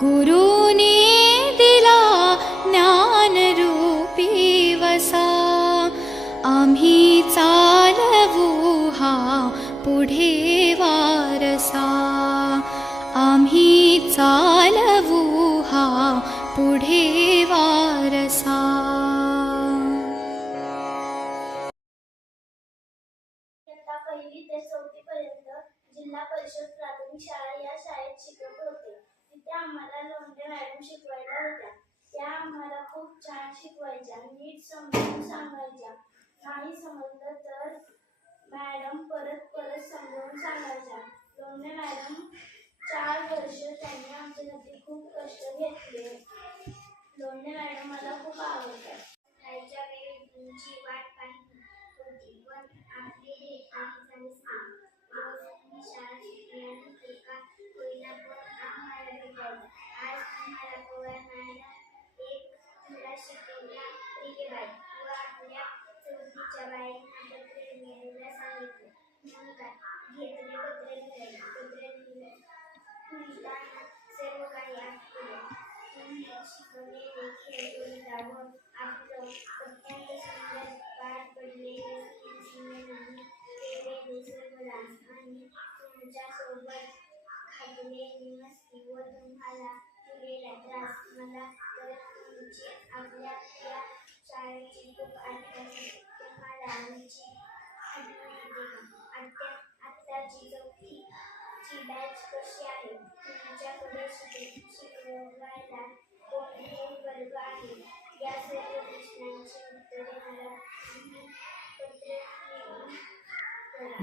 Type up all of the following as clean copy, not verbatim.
गुरुने दिला ज्ञानरूपी वसा, आम्ही चालवू हा पुढे वारसा, आम्ही चालवू हा पुढे वारसा. इयत्ता पहिली ते चौथी पर्यंत जिल्हा परिषद प्राथमिक शाळा या शाळेत शिकत होते. तिथे आम्हाला लोंढे मॅडम शिकवायला होत्या. त्या आम्हाला खूप छान शिकवायच्या, नीट समजून सांगायच्या. नाही समजलं तर मॅडम परत समजावून सांगायच्या. लोंढे मॅडम 4 वर्ष त्यांनी आमच्यासाठी खूप कष्ट घेतले. लोंढे मॅडम मला खूप आवडतात. जायच्या वेळी तुमची वाट पाहिली होती, पण आपले हे काही झालेच नाही. रोज मी शाळा शिकल्यानंतर का होईना पण आम्हाला भेटायला. आज आम्हाला पवार मॅडम एक धडा शिकवला. ठीक आहे बाई, व आपल्या चौथीच्या बाईंना पत्र लिहायला सांगितलं. मग काय घेतले पत्र लिहायला. पत्र लिहिताना सर्व काही आठवलं. तुम्ही शिकवलेले खेळ कविता व आपलं अत्यंत सुंदर पार पडलेले सिनेमे, केलेले सर्व डान्स आणि तुमच्यासोबत घातलेली मस्ती व तुम्हाला दिलेला त्रास. मला तर तुमची आपल्या या शाळेची खूप आठवण येते. तुम्हाला आमची आठवण येते का? आत्ताची चौथीची बॅच कशी आहे? तुमच्याकडे शिकवायला कोणते वर्ग आहे? या सर्व प्रश्नांची उत्तरे मला तुम्ही पत्र लिहून करा.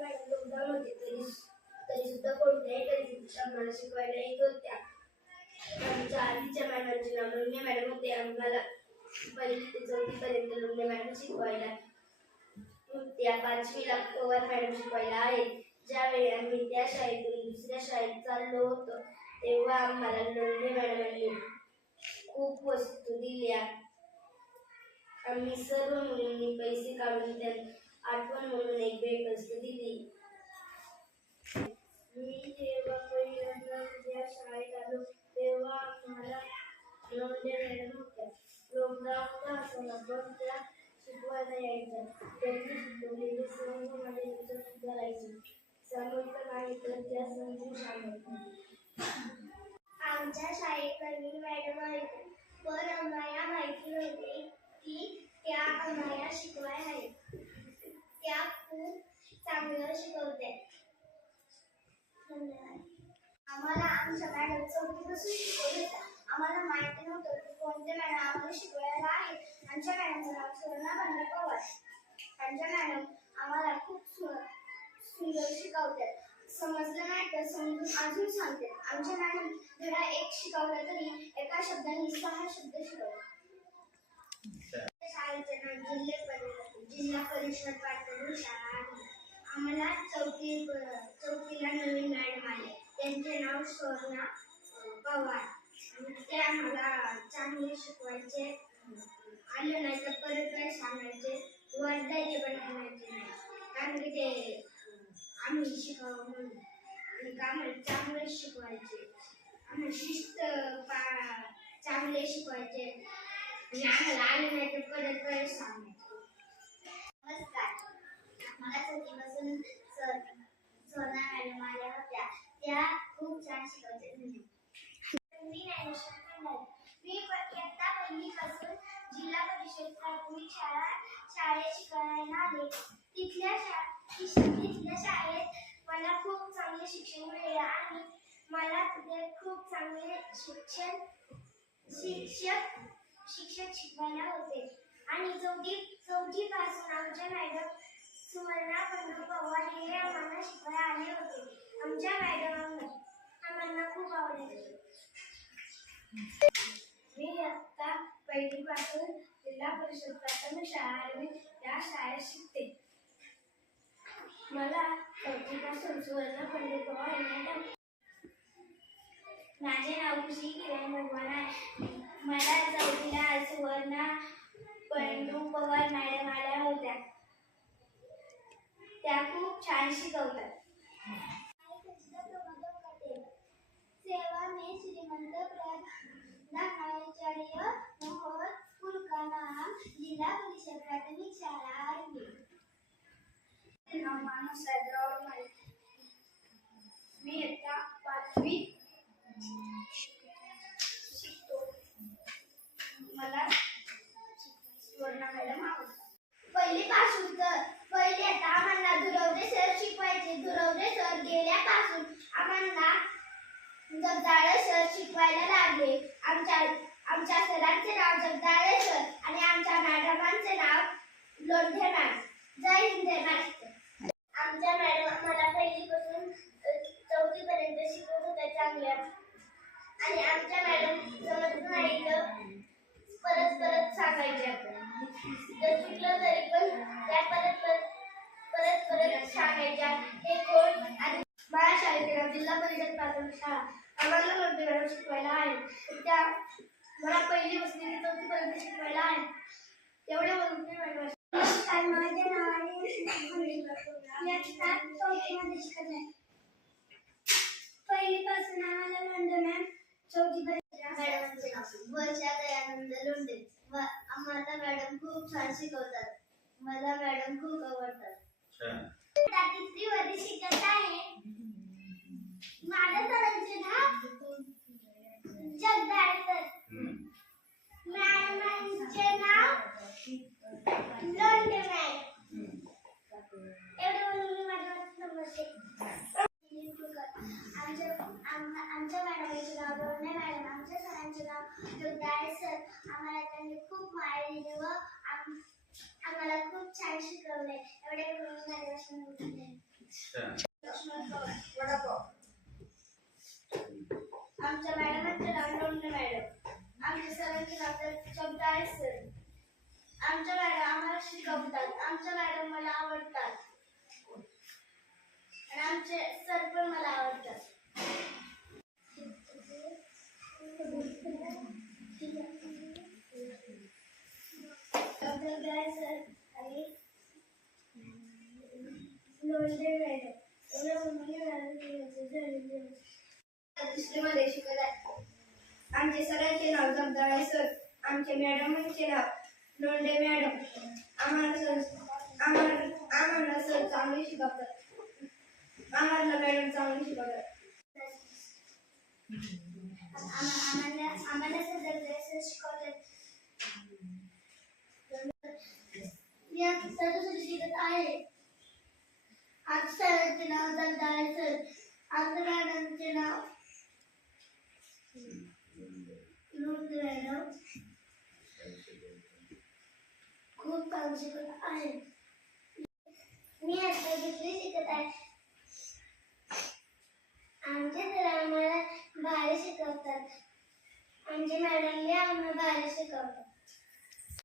मॅडम लॉकडाऊन होते तरी सुद्धा कोणत्याही परिस्थितीत आम्हाला शिकवायला येत होत्या. आमच्या आधीच्या मॅडमांचे नाव लोंढे मॅडम होते. आम्हाला पहिली ते चौथी पर्यंत लोंढे मॅडम शिकवायला होत्या. 5वीला पवार मॅडम शिकवायला आहेत. ज्यावेळी आम्ही त्या शाळेतून दुसऱ्या शाळेत चाललो होतो तेव्हा आम्हाला लोंढे मॅडमांनी खूप वस्तू दिल्या. आम्ही सर्व मुलींनी पैसे काढून त्यांना आठवण म्हणून एक भेट वस्तू दिली. मी जेव्हा पहिल्यांदा या शाळेत आलो तेव्हा आम्हाला लोंढे मॅडम होत्या. लॉकडाऊन का असेना पण त्या शिकवायला यायच्या. त्यांनी शिकवलेले सर्व माझे लक्षात धरायचे. समजलं नाही तर त्या समजून सांगायच्या. आमच्या शाळेत नवीन मॅडम आहेत, पण आम्हाला माहिती नव्हते की त्या आम्हाला शिकवायला आहेत. त्या खूप चांगलं शिकवतात. धन्यवाद. आम्हाला आमच्या मॅडम चौथीपासून शिकवत होत्या. आम्हाला माहिती नव्हतं की कोणते मॅडम आम्हाला शिकवायला आहेत. आमच्या मॅडमचं नाव सुवर्णा बंडू पवार. आमच्या मॅडम आम्हाला खूप सुंदर शिकवतात. समजलं नाही तर समजून अजून सांगतात. आमच्या मॅडम धडा एक शिकवला तरी एका शब्दाने 6 शब्द शिकवतात. शाळेचे नाव जिल्हा परिषद प्राथमिक शाळा आहे. आम्हाला चौथीला नवीन मॅडम आले. त्यांचे नाव सुवर्णा पवार. ते आम्हाला चांगले शिकवायचे. आले नाही तर परत सांगायचे. वरडायचे पण म्हणायचे नाही, कारण की ते आम्ही शिकावं म्हणून. आणि आम्हाला चांगले शिकवायचे. आम्हाला शिस्त चांगले शिकवायचे आणि आम्हाला आले नाही तर परत सांगायचे. नमस्कार. मला चौथीपासून सोना मॅडम आल्या होत्या. त्या खूप छान शिकवतात. मी ज्ञानेश्वर खंडारे. मी इयत्ता पहिलीपासून जिल्हा परिषद प्राथमिक शाळेत शिकायला आले. तिथल्या शाळेत मला खूप चांगले शिक्षण मिळाले आणि मला तिथे खूप चांगले शिक्षक शिकवायला होते. आणि चौथीपासून आमच्या मॅडम सुवर्णा बंडू पवार हे आम्हाला शिकवायला आले होते. आमच्या मॅडम आम्हाला खूप आवडायचे. मी इयत्ता पहिलीपासून जिल्हा परिषद प्राथमिक शाळा या शाळेत शिकते. मला चौथीपासून सुवर्णा बंडू पवार मॅडम. माझे नाव खुशी किरण भगवान आहे. मला चौथीला सुवर्णा बंडू पवार मॅडम आल्या होत्या. त्या खूप छान शिकवतात. सेवा मैं श्रीमंत प्रधानाचार्य मोहोर का नाम जिल्हा परिषद प्राथमिक शाळा आहे. मानव साहेबराव माळी. मी इयत्ता 5वी शिकतो. मला सुवर्णा मॅडम आवडतात. पहिलीपासून तर पहिले आता आम्हाला दुरवडे सर शिकवायचे. दुरवडे सर गेल्यापासून आम्हाला जगदाळे सर शिकवायला लागले. आमच्या सरांचे नाव जगदाळे सर आणि आमच्या मॅडमांचे नाव लोंढे मॅडम. जय हिंद मास्टर. आमच्या मॅडम आम्हाला पहिलीपासून 4थी पर्यंत शिकवत होत्या चांगल्या. आणि आमच्या मॅडम समजत नाही तर परत सांगायच्या. जर चुकलं तरी पण त्या परत सांगायच्या. हे कोण आणि माझ्या शाळेचे नाव जिल्हा परिषद प्राथमिक शाळा. आम्हाला लोंढे मॅडम शिकवायला आहे. त्या मला पहिलीपासून 4थी पर्यंत शिकवायला आहे. एवढे म्हणून मी मॅडम माझ्या नावाने चौथीमध्ये शिकत आहे. पहिलीपासून आम्हाला लोंढे मॅम 4थी पर्यंत मॅडमांचे नाव वर्षा दयानंद लोंढे. आम्हाला मॅडम खूप छान शिकवतात. मला मॅडम खूप आवडतात. तिसरीमध्ये शिकत आहे. माझ्या सरांचे नाव जगदाळे सर. मॅडमांचे नाव लोंढे मॅडम. एवढे म्हणून मी माझ्या समजते. आमच्या मॅडमांचे नाव लोंढे मॅडम. आमच्या सरांचे नाव जगदाळे सर. आम्हाला त्यांनी खूप माया दिली व आम्हाला खूप छान शिकवले. एवढे म्हणून मी माझ्या समजते. आमच्या मॅडमांचे नाव लोंढे मॅडम. आमच्या सरांचे नाव जगदाळे सर. आमच्या मॅडम आम्हाला शिकवतात. आमच्या मॅडम मला आवडतात आणि आमचे सर पण मला आवडतात. जगदाळे सर आणि लोंढे मॅडम. दुसरीमध्ये शिकत आहे. आमचे सरांचे नाव जगदाळे सर. आमच्या मॅडमांचे नाव लोंढे मॅडम. आम्हाला सर चांगले शिकवतात. आम्हाला मॅडम चांगले शिकवतात. आम्हाला सर जगदाळे सर शिकवतात. मी आता सरस्वती शिकत आहे. आमच्या सरांचे नाव जगदाळे सर. आमच्या मॅडमचे नाव लोंढे मॅडम. खूप काम शिकत आहे. मी आता 2री शिकत आहे. आमचे सर आम्हाला भारी शिकवतात. आमच्या मॅडमने आम्हाला भारी शिकवतात.